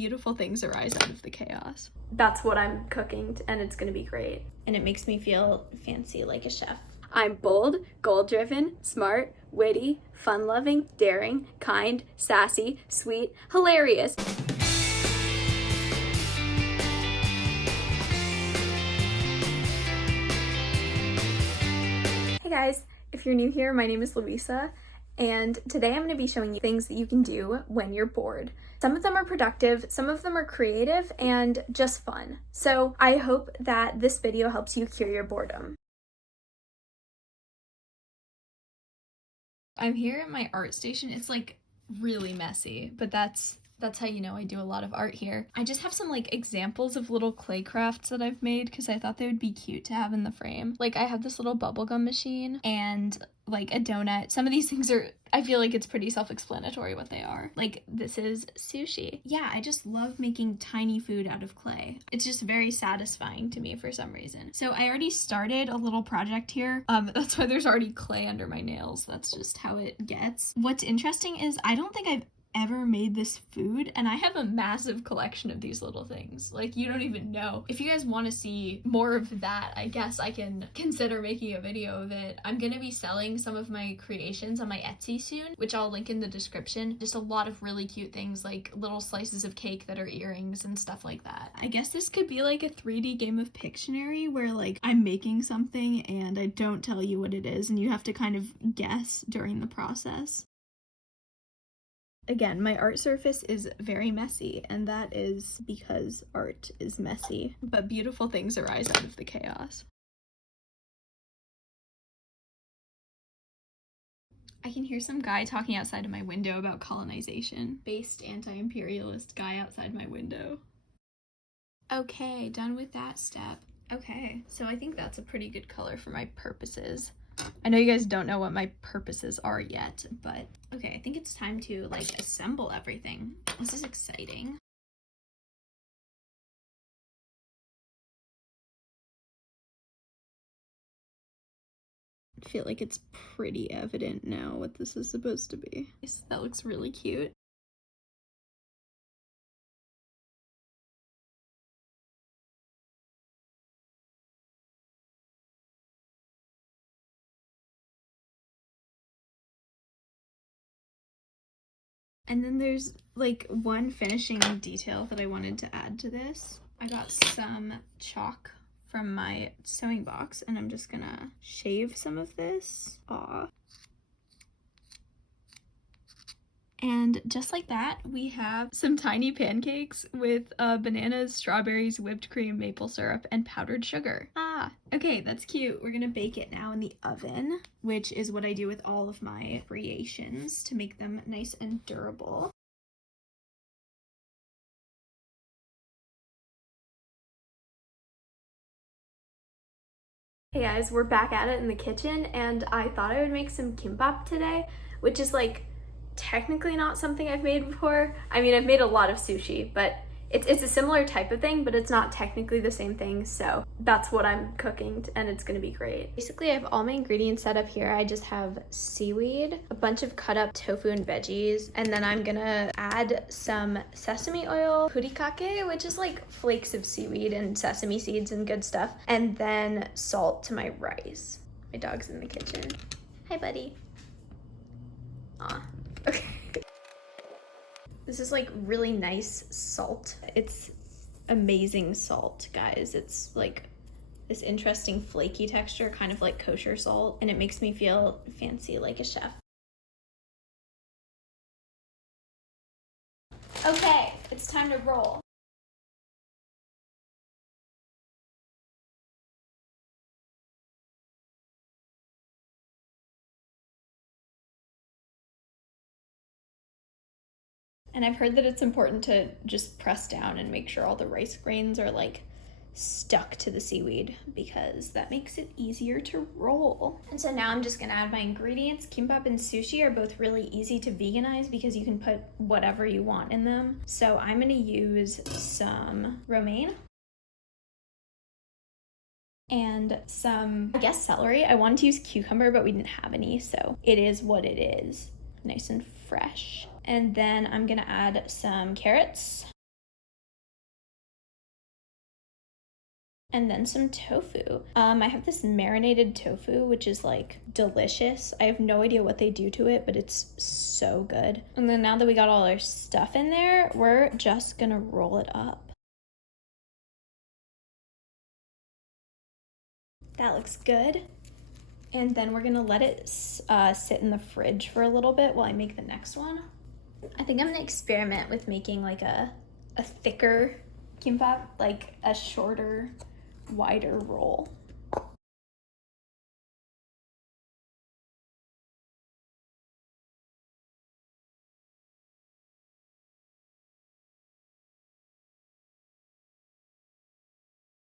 Beautiful things arise out of the chaos. That's what I'm cooking, and it's gonna be great. And it makes me feel fancy like a chef. I'm bold, goal-driven, smart, witty, fun-loving, daring, kind, sassy, sweet, hilarious. Hey guys, if you're new here, my name is Louisa, and today I'm going to be showing you things that you can do when you're bored. Some of them are productive, some of them are creative, and just fun. So I hope that this video helps you cure your boredom. I'm here at my art station. It's like really messy, but that's how you know I do a lot of art here. I just have some like examples of little clay crafts that I've made because I thought they would be cute to have in the frame. Like I have this little bubblegum machine and like a donut. Some of these things are, I feel like it's pretty self-explanatory what they are. Like this is sushi. Yeah, I just love making tiny food out of clay. It's just very satisfying to me for some reason. So I already started a little project here. That's why there's already clay under my nails. That's just how it gets. What's interesting is I don't think I've ever made this food, and I have a massive collection of these little things. Like you don't even know. If you guys want to see more of that, I guess I can consider making a video of it. I'm gonna be selling some of my creations on my Etsy soon, which I'll link in the description. Just a lot of really cute things like little slices of cake that are earrings and stuff like that. I guess this could be like a 3D game of Pictionary where like I'm making something and I don't tell you what it is and you have to kind of guess during the process. Again, my art surface is very messy, and that is because art is messy. But beautiful things arise out of the chaos. I can hear some guy talking outside of my window about colonization. Based anti-imperialist guy outside my window. Okay, done with that step. Okay, so I think that's a pretty good color for my purposes. I know you guys don't know what my purposes are yet, but okay, I think it's time to like assemble everything. This is exciting. I feel like it's pretty evident now what this is supposed to be. That looks really cute. And then there's like one finishing detail that I wanted to add to this. I got some chalk from my sewing box and I'm just gonna shave some of this off. And just like that, we have some tiny pancakes with bananas, strawberries, whipped cream, maple syrup, and powdered sugar. Okay, that's cute. We're gonna bake it now in the oven, which is what I do with all of my creations to make them nice and durable. Hey guys, we're back at it in the kitchen, and I thought I would make some kimbap today, which is like technically not something I've made before. I mean, I've made a lot of sushi, but it's a similar type of thing, but it's not technically the same thing, so that's what I'm cooking, and it's gonna be great. Basically, I have all my ingredients set up here. I just have seaweed, a bunch of cut up tofu and veggies, and then I'm gonna add some sesame oil, furikake, which is like flakes of seaweed and sesame seeds and good stuff, and then salt to my rice. My dog's in the kitchen. Hi, buddy. Aw. Okay. This is like really nice salt. It's amazing salt, guys. It's like this interesting flaky texture, kind of like kosher salt, and it makes me feel fancy like a chef. Okay, it's time to roll. And I've heard that it's important to just press down and make sure all the rice grains are like stuck to the seaweed because that makes it easier to roll. And so now I'm just gonna add my ingredients. Kimbap and sushi are both really easy to veganize because you can put whatever you want in them. So I'm gonna use some romaine and some, I guess, celery. I wanted to use cucumber, but we didn't have any, so it is what it is. Nice and fresh. And then I'm gonna add some carrots And then some tofu. I have this marinated tofu, which is like delicious. I have no idea what they do to it, but it's so good. And then now that we got all our stuff in there, we're just gonna roll it up. That looks good. And then we're gonna let it sit in the fridge for a little bit while I make the next one. I think I'm gonna experiment with making like a thicker kimbap, like a shorter, wider roll. I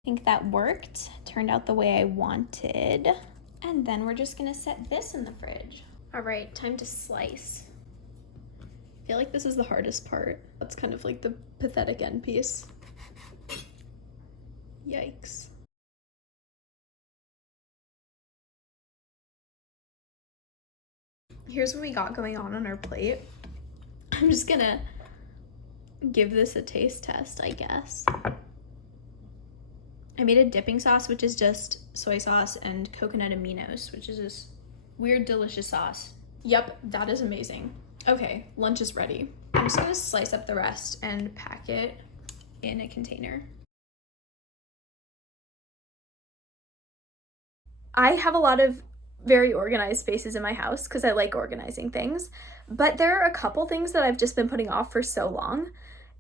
think that worked, turned out the way I wanted. And then we're just gonna set this in the fridge. All right, time to slice. I feel like this is the hardest part. That's kind of like the pathetic end piece. Yikes. Here's what we got going on our plate. I'm just gonna give this a taste test, I guess. I made a dipping sauce, which is just soy sauce and coconut aminos, which is this weird, delicious sauce. Yep, that is amazing. Okay, lunch is ready. I'm just gonna slice up the rest and pack it in a container. I have a lot of very organized spaces in my house because I like organizing things, but there are a couple things that I've just been putting off for so long,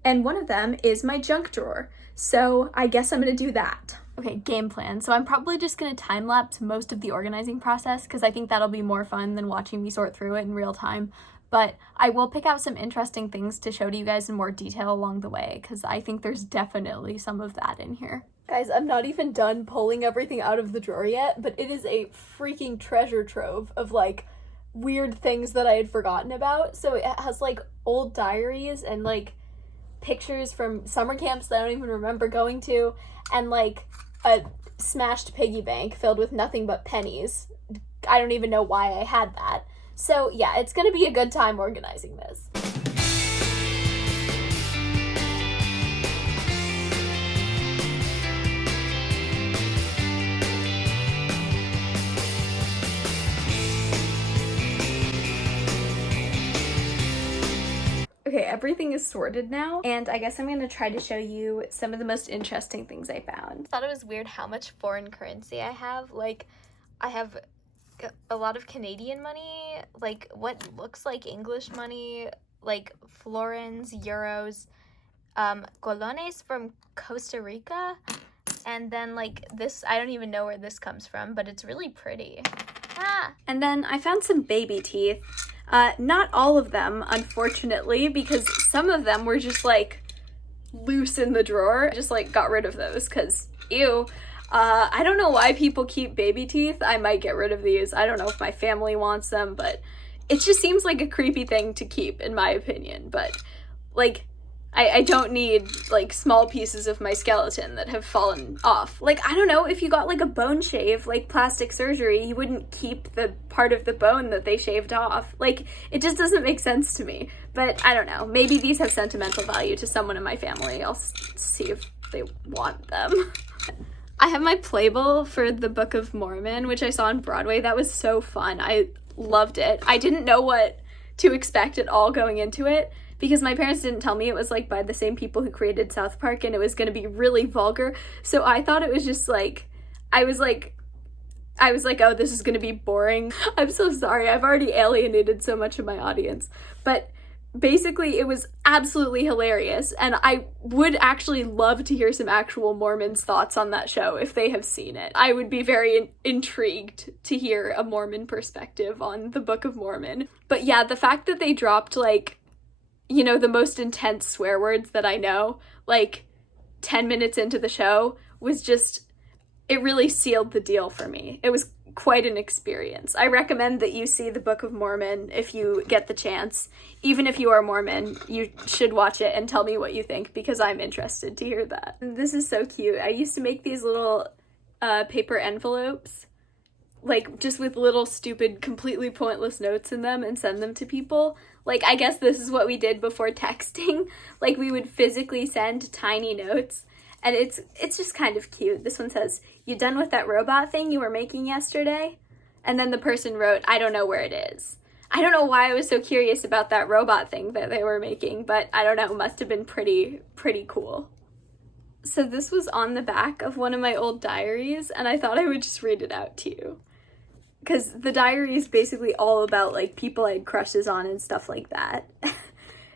and one of them is my junk drawer. So I guess I'm gonna do that. Okay, game plan. So I'm probably just gonna time lapse most of the organizing process because I think that'll be more fun than watching me sort through it in real time. But I will pick out some interesting things to show to you guys in more detail along the way because I think there's definitely some of that in here. Guys, I'm not even done pulling everything out of the drawer yet, but it is a freaking treasure trove of like weird things that I had forgotten about. So it has like old diaries and like pictures from summer camps that I don't even remember going to, and like a smashed piggy bank filled with nothing but pennies. I don't even know why I had that. So yeah, it's gonna be a good time organizing this. Okay, everything is sorted now, and I guess I'm gonna try to show you some of the most interesting things I found. I thought it was weird how much foreign currency I have. Like, I have a lot of Canadian money, like what looks like English money, like florins, euros, colones from Costa Rica, and then like this, I don't even know where this comes from, but it's really pretty. And then I found some baby teeth. Not all of them, unfortunately, because some of them were just like loose in the drawer. I just like got rid of those because ew. I don't know why people keep baby teeth. I might get rid of these. I don't know if my family wants them, but it just seems like a creepy thing to keep in my opinion. But like, I don't need like small pieces of my skeleton that have fallen off. Like, I don't know, if you got like a bone shave, like plastic surgery, you wouldn't keep the part of the bone that they shaved off. Like, it just doesn't make sense to me. But I don't know, maybe these have sentimental value to someone in my family. I'll see if they want them. I have my playbill for the Book of Mormon, which I saw on Broadway. That was so fun. I loved it. I didn't know what to expect at all going into it, because my parents didn't tell me it was like by the same people who created South Park and it was going to be really vulgar. So I thought it was just like, I was like, oh, this is going to be boring. I'm so sorry. I've already alienated so much of my audience. But basically it was absolutely hilarious, and I would actually love to hear some actual Mormons' thoughts on that show if they have seen it. I would be very intrigued to hear a Mormon perspective on the Book of Mormon. But yeah, the fact that they dropped like, you know, the most intense swear words that I know, like 10 minutes into the show, was just, it really sealed the deal for me. It was quite an experience. I recommend that you see the Book of Mormon if you get the chance. Even if you are Mormon, you should watch it and tell me what you think, because I'm interested to hear that. This is so cute. I used to make these little paper envelopes, like just with little stupid, completely pointless notes in them, and send them to people. Like, I guess this is what we did before texting. Like, we would physically send tiny notes, And it's just kind of cute. This one says, "You done with that robot thing you were making yesterday?" And then the person wrote, "I don't know where it is." I don't know why I was so curious about that robot thing that they were making, but I don't know, it must have been pretty cool. So this was on the back of one of my old diaries, and I thought I would just read it out to you. Because the diary is basically all about, like, people I had crushes on and stuff like that.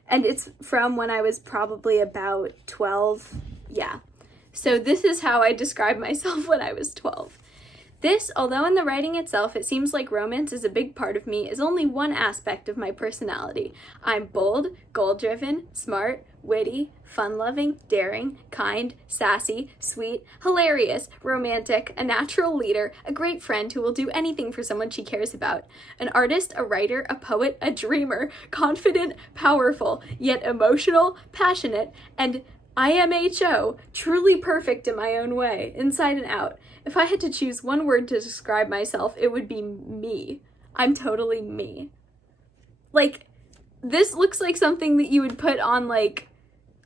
And it's from when I was probably about 12. Yeah. So this is how I describe myself when I was 12. This, although in the writing itself it seems like romance is a big part of me, is only one aspect of my personality. I'm bold, goal-driven, smart, witty, fun-loving, daring, kind, sassy, sweet, hilarious, romantic, a natural leader, a great friend who will do anything for someone she cares about, an artist, a writer, a poet, a dreamer, confident, powerful, yet emotional, passionate, and IMHO, truly perfect in my own way, inside and out. If I had to choose one word to describe myself, it would be me. I'm totally me. Like, this looks like something that you would put on, like,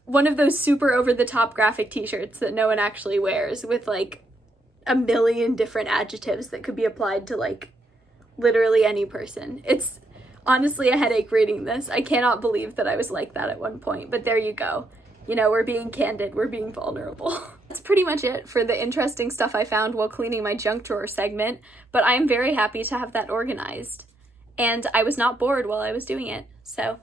one of those super over-the-top graphic t-shirts that no one actually wears with, like, a million different adjectives that could be applied to, like, literally any person. It's honestly a headache reading this. I cannot believe that I was like that at one point, but there you go. You know, we're being candid, we're being vulnerable. That's pretty much it for the interesting stuff I found while cleaning my junk drawer segment, but I am very happy to have that organized. And I was not bored while I was doing it, so